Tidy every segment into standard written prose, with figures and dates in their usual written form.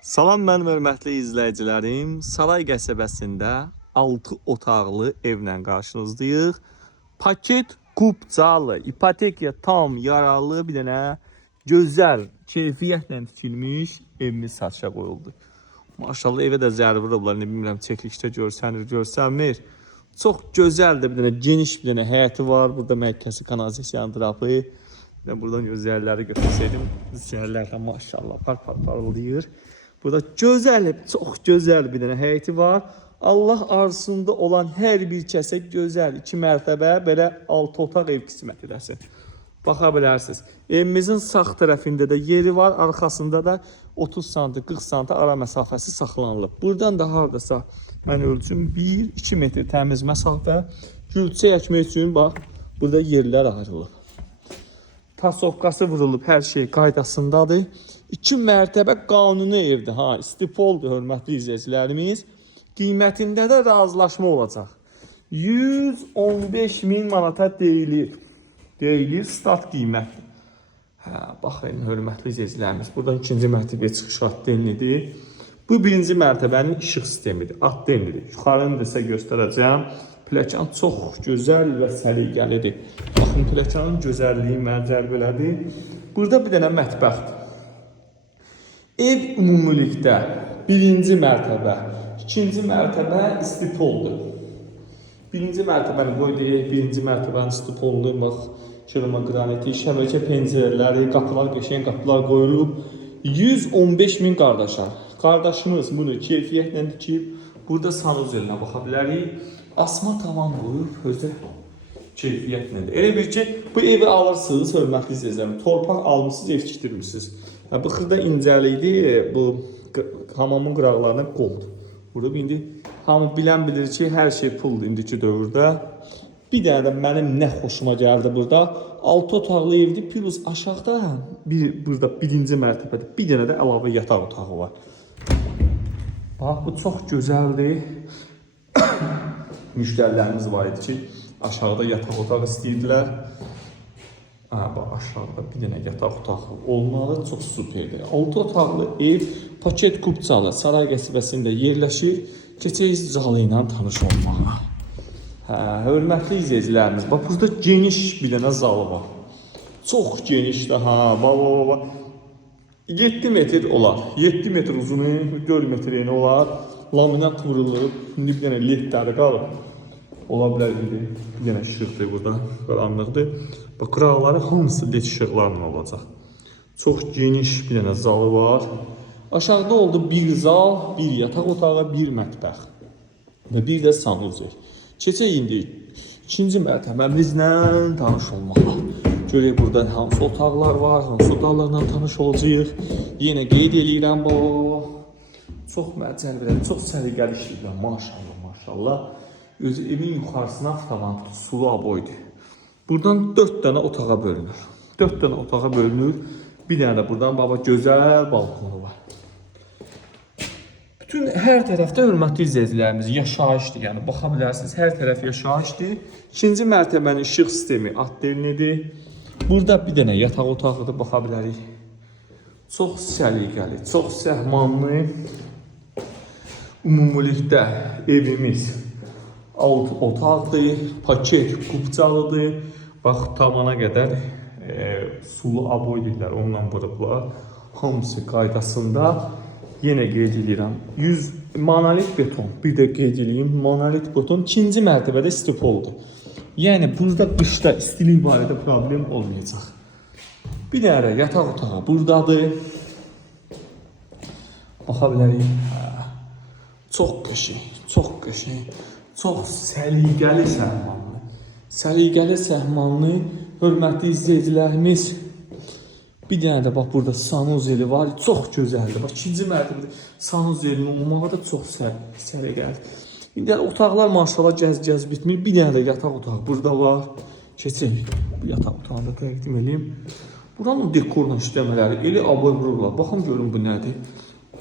Salam mənim hörmətli izləyicilərim. Saray qəsəbəsində 6 otaqlı evlə qarşınızdayıq. Paket kupçalı, ipotekaya tam yararlı bir dənə gözəl, keyfiyyətlə tikilmiş evimiz satışa qoyuldu. Maşallah evə də zərb vurublar, nə bilmirəm çəkilişdə görsənmir. Çox gözəl də bir dənə geniş bir dənə həyəti var. Burada mərkəzi kanalizasiyanın tərəfi. Ben buradan gözəlləri götürseydim, gözəllərlə maşallah parıldayır. Burada gözəl, çox gözəl bir dənə həyəti var. Allah arzusunda olan hər bir kəsə gözəl 2 mərtəbə belə 6 otaq ev qismət edəsin. Baxa bilərsiniz. Evimizin sağ tərəfində də yeri var, arxasında da 30 sm, 40 sm ara məsafəsi saxlanılıb. Buradan da hardasa mən ölçüm 1-2 metr təmiz məsafə. Gülçə əkmək üçün bax, burada yerlər ayrılıb. Tasovkası vurulub, hər şey qaydasındadır. 2 mərtəbə qanuni evdir. İstipoldur, hörmətli izləyicilərimiz. Qiymətində də razılaşma olacaq. 115.000 manata deyilir. Deyilir, start qiymətdir. Baxın, hörmətli izləyicilərimiz. Buradan 2-ci mərtəbəyə çıxış addenlidir. Bu 1-ci mərtəbənin işıq sistemidir, addenlidir. Yuxarını da sizə göstərəcəm. Pləkan çox gözəl və səliqəlidir. Baxın, pləkanın gözəlliyi mənzər belədir. Burada bir dənə mətbəxdir. Ev ümumilikdə 1-ci mərtəbə, 2-ci mərtəbə istipoldur. 1-ci mərtəbəni qoy deyək, 1-ci mərtəbənin istipoldur. Bax, kırma qraniti, şəbəkə pəncərələri, qapılar, qəşəng qapılar qoyulub. 115.000 qardaşlar. Qardaşımız bunu keyfiyyətlə dikib. Burada sanuzelinə baxa bilərik. Asma tavan qoyub, özü keyfiyyətlədir. Elə bir ki, bu evi alırsınız, hörmətli izləyicilərim, torpaq almışsınız, ev tikdirmişsiniz. Bu xırda incəlikdi, bu hamamın qıraqlarına qoldur. Burada indi hamı bilən bilir ki, hər şey puldur indiki dövrdə. Bir dənə də mənim nə xoşuma gəldi burada. 6 otaqlı evdir, plus aşağıda burada 1-ci mərtəbədə bir dənə də əlavə yataq otağı var. Bax, bu çox gözəldir. Müştərilərimiz var idi ki, aşağıda yataq otağı istəyirdilər. Bax, aşağıda bir dənə yataq otağı olmalı, çox superdir. 6 otaqlı ev paket kupçalı Saray qəsəbəsində yerləşir. Keçək zalı ilə tanış olmağa. Hörmətli izləyicilərimiz, bax, burada geniş bir dənə zalı var. Çox genişdir, bax. 7 metr olar. 7 metr uzunu, 4 metr eni olar. Laminat vurulub, indi bir dənə ledləri qalıb. Ola bilər indi, bir dənə işıqdır burada, qaranlıqdır. Bax, qıraqları hamısı led işıqlarla olacaq. Çox geniş bir dənə zalı var. Aşağıda oldu bir zal, bir yataq otağı, bir mətbəx və bir də sanuzel. Keçək indi 2-ci mərtəbəmizlə tanış olmağa. Görək burada hansı otaqlar var, hansı otaqlarla tanış olacağıq. Yenə qeyd edirəm bu. Çox məcəl verək, çox səliqəli işləyirlər, maşallah. Özü evin yuxarısına avtomatlı sulu aboydur. Buradan 4 dənə otağa bölünür. 4 dənə otağa bölünür. Bir dənə də buradan baba gözəl balkonu var. Bütün hər tərəfdə hörmətli izləyicilərimiz yaşayışdır. Yəni baxa bilərsiniz, hər tərəf yaşayışdır. 2-ci mərtəbənin işıq sistemi addenlidir. Burada bir dənə yataq otağıdır, baxa bilərik. Çox səliqəli, çox səhmanlı. Ümumilikdə evimiz 6 otaqdır, paket kupçalıdır. Bax, tavana qədər sulu aboy deyirlər, onunla vurublar. Hamısı qaydasında. Yenə qeyd edirəm, 100 monolit beton, bir də qeyd edeyim, monolit beton 2-ci mərtəbədə istipoldur. Yəni, burada qışda istilik barədə problem olmayacaq. Bir dənə yataq otağı buradadır. Baxa bilərik. Çox qəşəng, çox səliqəli səhmanlı. Səliqəli səhmanlı, hörmətli izləyicilərimiz. Bir dənə də bax, burada sanuzeli var, çox gözəldir. Bax, 2-ci mərtəbədə sanuzelinin olmağı da çox səliqəlidir. İndi otaqlar maşallah gəz bitmir. Bir dənə də yataq otağı burada var. Keçək, yataq otağını da təqdim edeyim. Buranın dekorla işləmələri, eli aboy vururlar. Baxın, görün bu nədir?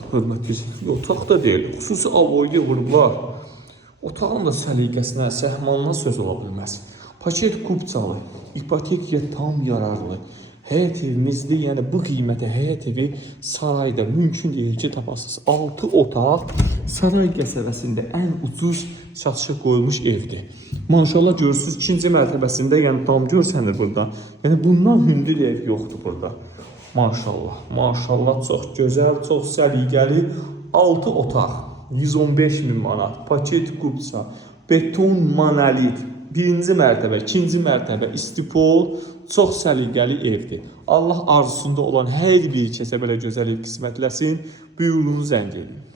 Hörmətli otaq da deyil, xüsusi avoyga vurublar. Otağın da səliqəsinə, səhmanına söz ola bilməz. Paket kupçalı, ipotekaya tam yararlı. Həyət evimizdir, yəni bu qiymətə həyət evi sarayda mümkün deyil ki, tapasınız. 6 otaq saray qəsəbəsində ən ucuz satışa qoyulmuş evdir. Maşallah görürsünüz, ikinci mərtəbəsində, yəni tam görsənir burada. Yəni bundan hündür ev yoxdur burada. Maşallah, maşallah çox gözəl, çox səliqəli 6 otaq, 115 min manat, paket kupça, beton monolit, birinci mərtəbə, ikinci mərtəbə, istipol, çox səliqəli evdir. Allah arzusunda olan hər bir kəsə belə gözəl ev qismətləsin. Buyurun, zəng edin.